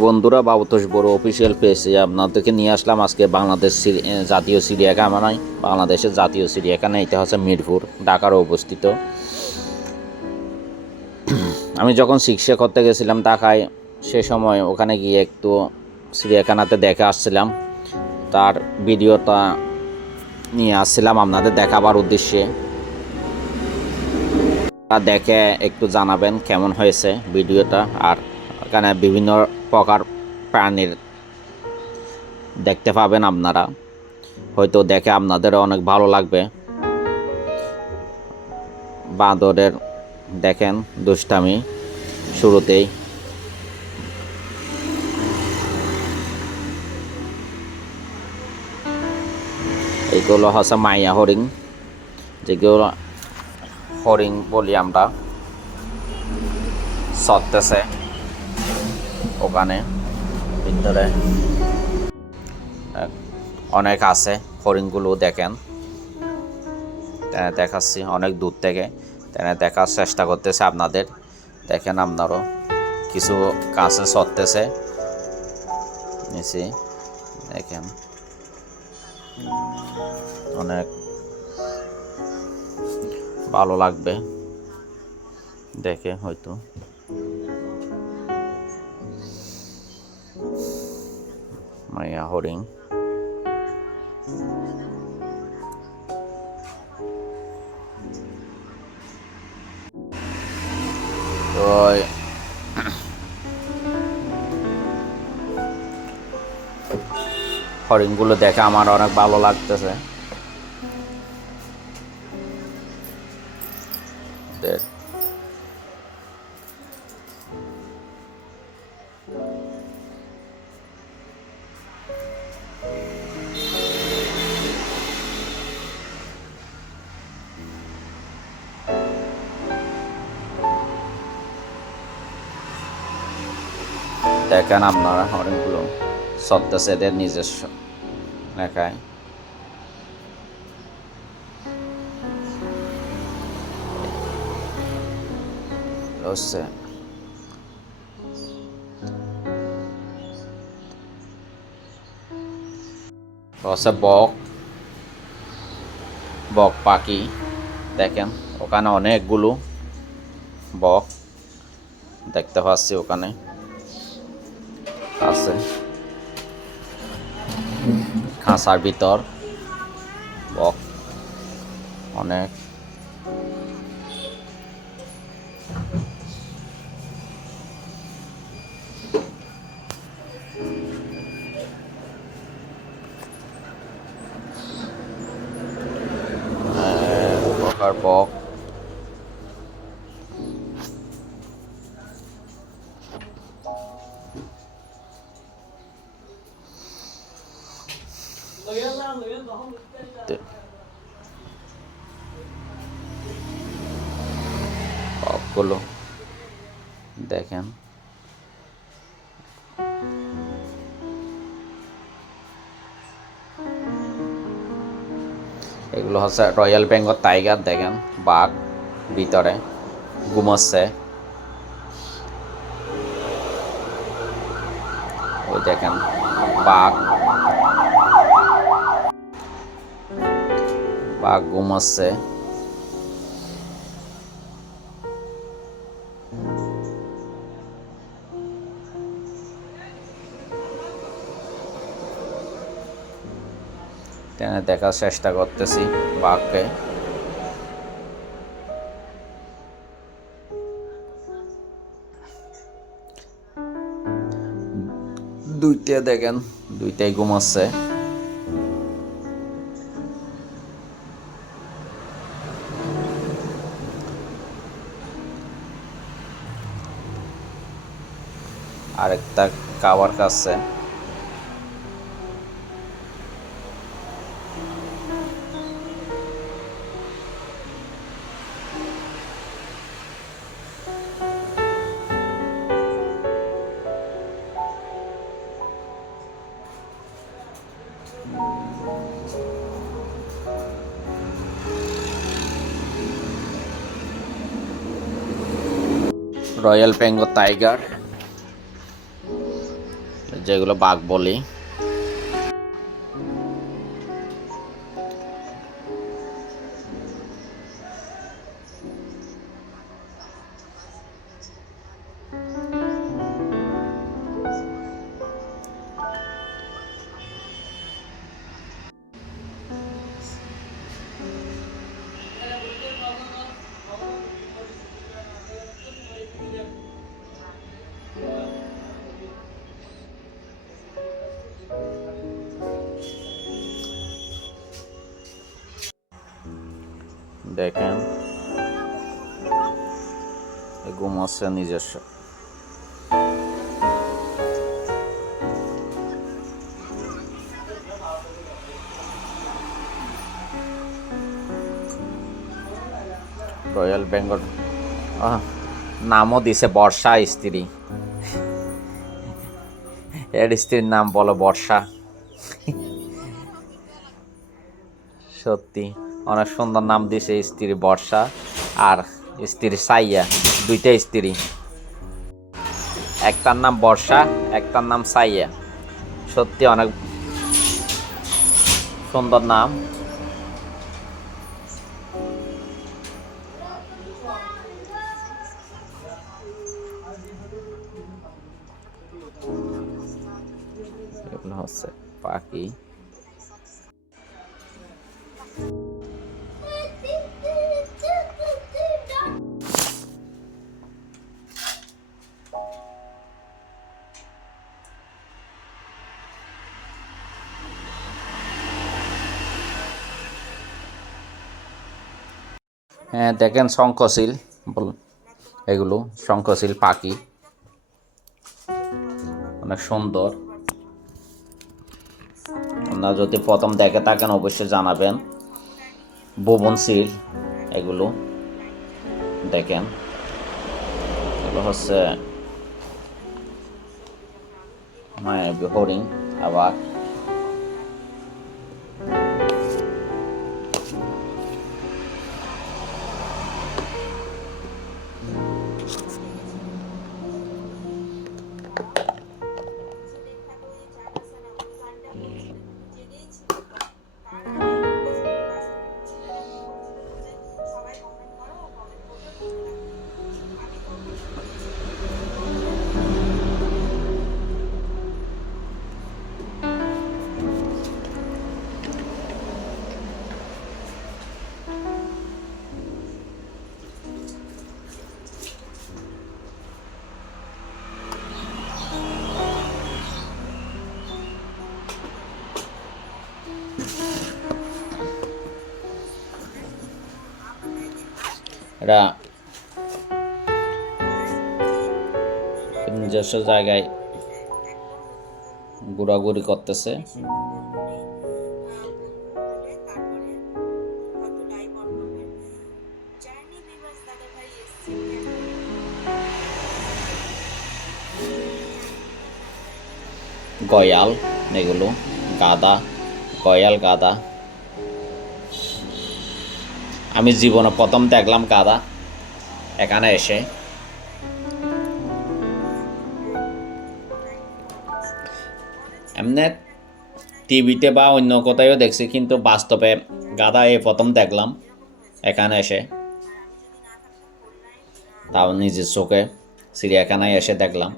বন্ধুরা, বাবুতোষ বড় অফিসিয়াল পেজে আপনাদেরকে নিয়ে আসলাম আজকে বাংলাদেশ জাতীয় চিড়িয়াখানায়। বাংলাদেশের জাতীয় চিড়িয়াখানা, এটা হচ্ছে মিরপুর, ঢাকার অবস্থিত। আমি যখন শিক্ষা করতে গেছিলাম ঢাকায়, সে সময় ওখানে গিয়ে একটু চিড়িয়াখানাতে দেখে আসছিলাম। তার ভিডিওটা নিয়ে আসছিলাম আপনাদের দেখাবার উদ্দেশ্যে। দেখে একটু জানাবেন কেমন হয়েছে ভিডিওটা, আর এখানে বিভিন্ন প্রকার প্রাণীর দেখতে পাবেন আপনারা। হয়তো দেখে আপনাদেরও অনেক ভালো লাগবে। বাঁদরের দেখেন দুষ্টামি শুরুতেই। এইগুলো হচ্ছে মাইয়া হরিণ, যেগুলো হরিণ বলি আমরা। সত্তেছে ওখানে, ভিতরে। অনেক আছে হরিণগুলো দেখেন। দেখাচ্ছি অনেক দূর থেকে। দেখার চেষ্টা করতেছে আপনাদের। দেখেন আপনারও কিছু কাছে সরতেছে। নিচে, দেখেন। অনেক ভালো লাগবে। দেখে হয়তো। মাইয়া হরিণ তো হরিণগুলো দেখে আমার অনেক ভালো লাগতেছে। দেখেন আপনারা অনেকগুলো সত্তাছে এদের নিজস্ব লেখায়। বক। বক পাখি, দেখেন, ওখানে অনেকগুলো বক দেখতে পাচ্ছি ওখানে। আছে। খাঁচার ভিতর বক। অনেক বকগুলো দেখেন। এগুলো হচ্ছে রয়্যাল বেঙ্গল টাইগার, দেখেন, বাঘ ভিতরে ঘুমাচ্ছে। ওই দেখেন, বাঘ। বাঘ ঘুমাচ্ছে। দেখার চেষ্টা করতেছি বাঘকে। দুইটা দেখেন দুইটাই ঘুমাচ্ছে আরেকটা খাবার খাচ্ছে রয়্যাল বেঙ্গল টাইগার যেগুলো বাঘ বলি। দেখেন। ঘুমাচ্ছে নিজস্ব। রয়্যাল বেঙ্গল নামও দিছে বর্ষা স্ত্রী। এর স্ত্রীর নাম বলো বর্ষা। সত্যি। অনেক সুন্দর নাম দিয়েছে স্ত্রী বর্ষা আর স্ত্রী সাইয়া দুইটা স্ত্রী। একটার নাম বর্ষা, একটার নাম সাইয়া। সত্যি অনেক সুন্দর নাম। দেখেন শঙ্খশীল এগুলো শঙ্খশীল পাখি। অনেক সুন্দর। আপনারা যদি প্রথম দেখে থাকেন, অবশ্যই জানাবেন। ভুবনশীল, এগুলো দেখেন। এগুলো হচ্ছে হ্যাঁ হরিণ, আবার এরা নিজস্ব জায়গায় ঘোরাঘুরি করতেছে। গয়াল এগুলো গাদা গয়াল গাদা। আমি জীবনে প্রথম দেখলাম গাদা এখানে এসে। এমনি টিভিতে বা অন্য কোথায়ও দেখছি, কিন্তু বাস্তবে গাদা এই প্রথম দেখলাম, এখানে এসে। তাও নিজের চোখে চিড়িয়াখানায় এসে দেখলাম।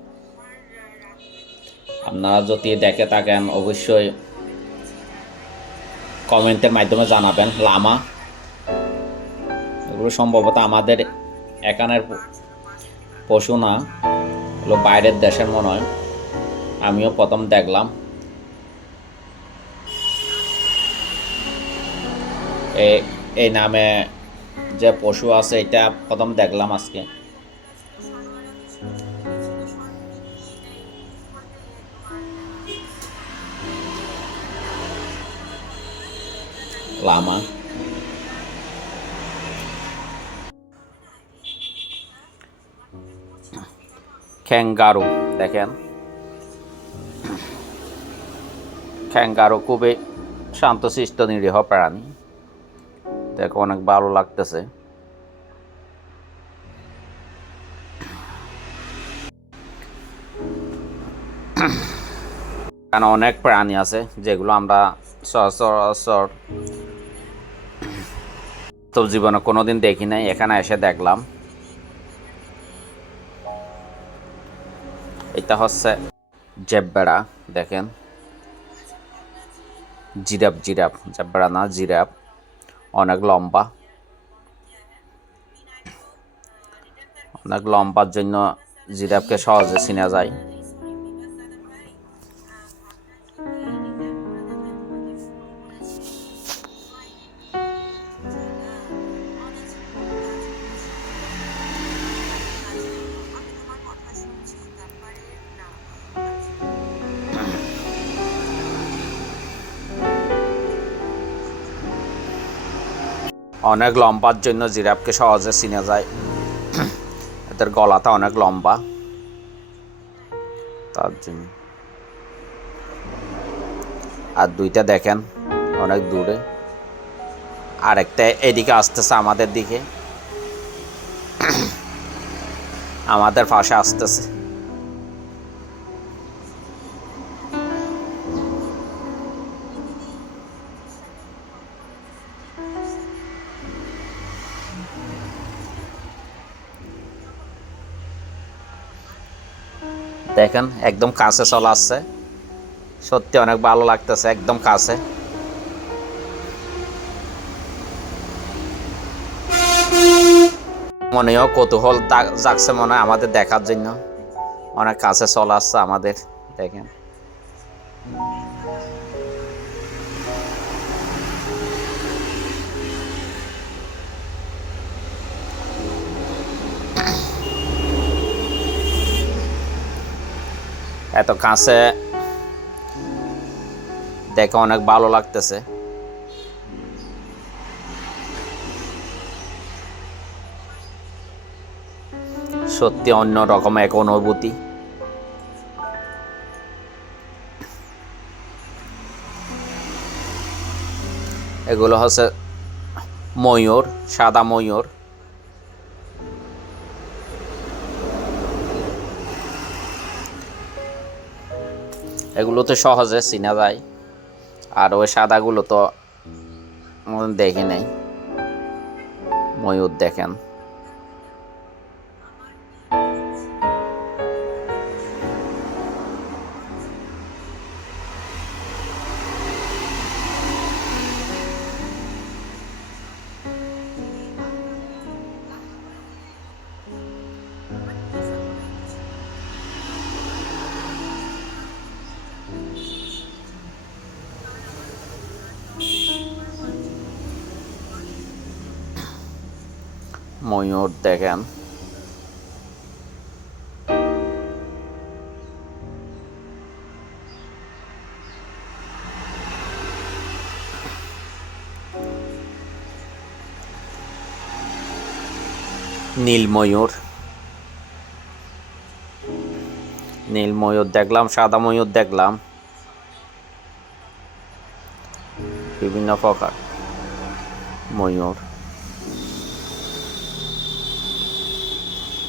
আপনারা যদি দেখে থাকেন, অবশ্যই কমেন্টের মাধ্যমে জানাবেন, লামা এগুলো সম্ভবত আমাদের এখানের পশু না, এগুলো বাইরের দেশের মনে হয়। আমিও প্রথম দেখলাম। এই নামে যে পশু আছে, এটা প্রথম দেখলাম আজকে। লামা। খ্যাঙ্গারু দেখেন। খ্যাঙ্গারু খুবই শান্ত শান্তশিষ্ট নিরীহ প্রাণী। দেখো, অনেক ভালো লাগতেছে। কারণ অনেক প্রাণী আছে, যেগুলো আমরা সচরাচর তো জীবনে কোনোদিন দেখি নাই। এখানে এসে দেখলাম। এটা হচ্ছে জেব্বেড়া, দেখেন। জিরাপ জিরাপ জেব্বেড়া না জিরাপ অনেক লম্বা। অনেক লম্বার জন্য জিরাপকে সহজে চিনা যায়। অনেক লম্বার জন্য জিরাফকে সহজে চিনে যায়। এদের গলাটা অনেক লম্বা। তার জন্য। আর দুইটা দেখেন, অনেক দূরে। আরেকটা এদিকে আসতেছে আমাদের দিকে। আমাদের পাশে আসতেছে। দেখেন, একদম কাছে চলে আসছে। সত্যি অনেক ভালো লাগতেছে, একদম কাছে। মনেও কৌতূহল যাচ্ছে মনে আমাদের দেখার জন্য। অনেক কাছে চলে আসছে আমাদের, দেখেন। এত কাছে দেখে অনেক ভালো লাগতেছে। সত্যি অন্য রকম এক অনুভূতি। এগুলো হচ্ছে ময়ূর, সাদা ময়ূর। এগুলো তো সহজে চিনা যায়। আর ওই সাদাগুলো তো দেখি নাই। ময়ূর দেখেন। ময়ূর দেখেন। নীল ময়ূর। নীল ময়ূর দেখলাম সাদা ময়ূর দেখলাম। বিভিন্ন প্রকার ময়ূর।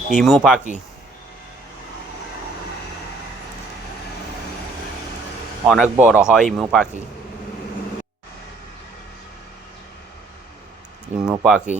ইমু পাখি। অনেক বড় হয় ইমু পাখি। ইমু পাখি।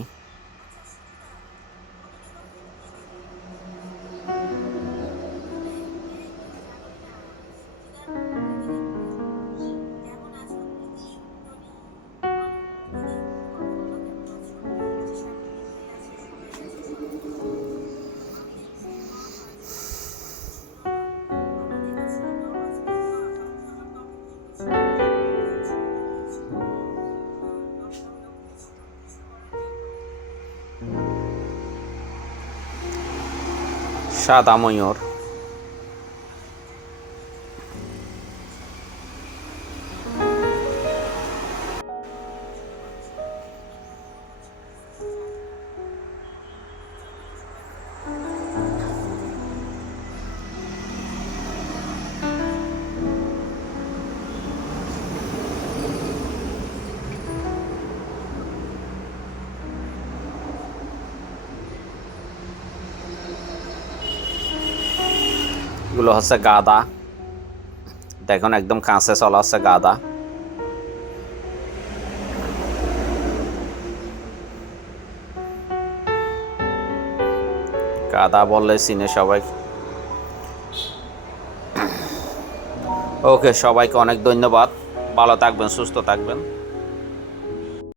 সাদা ময়ূর এগুলো হচ্ছে গাদা। দেখুন, একদম কাঁচে চলা হচ্ছে গাদা। গাদা বললে চিনে সবাই। ওকে, সবাইকে অনেক ধন্যবাদ। ভালো থাকবেন, সুস্থ থাকবেন।